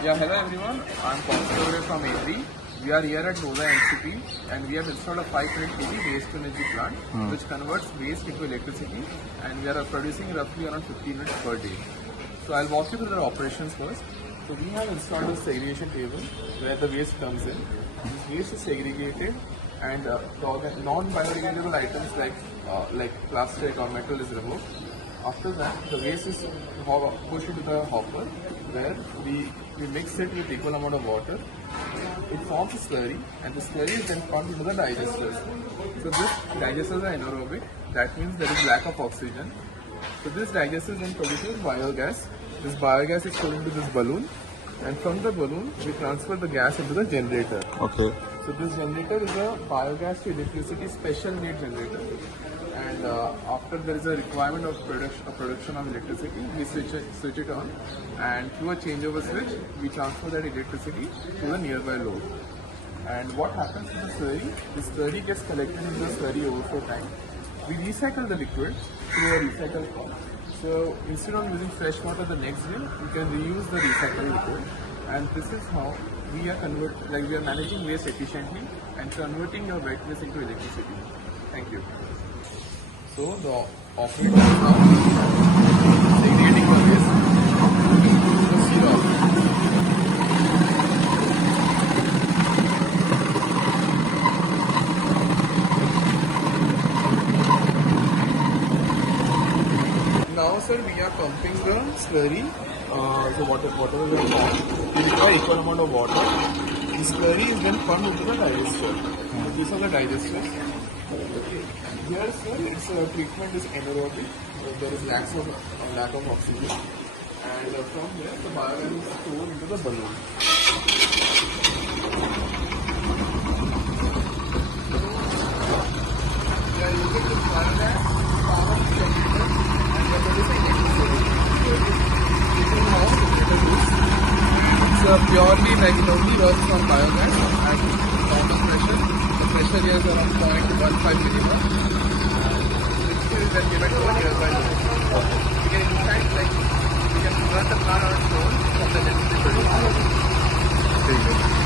Yeah, hello everyone. I'm Pankaj from Aindri. We are here at Lodha NCP and we have installed a 500 kV waste to energy plant which converts waste into electricity, and we are producing roughly around 15 units per day. So I'll walk you through the operations first. So we have installed a segregation table where the waste comes in. This waste is segregated and non-biodegradable items like plastic or metal is removed. After that, the waste is pushed into the hopper where we mix it with equal amount of water. It forms a slurry, and the slurry is then pumped into the digesters. So this digesters are anaerobic. That means there is lack of oxygen. So this digester then produces biogas. This biogas is put into this balloon, and from the balloon we transfer the gas into the generator. Okay. So this generator is a biogas to electricity special need generator. And after there is a requirement of production of electricity, we switch it on, and through a changeover switch, we transfer that electricity to the nearby load. And what happens to the slurry? The slurry gets collected in the slurry overflow tank. We recycle the liquid through a recycle pump. So instead of using fresh water the next day, we can reuse the recycled liquid. And this is how we are managing waste efficiently and converting your wet waste into electricity. Thank you. So the operator is now segregating the waste to the syrup. Now sir, we are pumping the slurry, so whatever we have pumped, we require equal amount of water. The slurry is then pumped into the digester. So these are the digesters. Okay. Here, sir, its treatment is anaerobic. There is lack of oxygen, and from here the biogas is stored into the balloon. We are using this biogas to power the generator, and we are producing electricity. So this is how the generator is. It's purely only works on biogas at normal pressure. The pressure here is around 0.15 millibar. Then give it to a nearby load. We can we can convert the plant on its own from the electricity produced.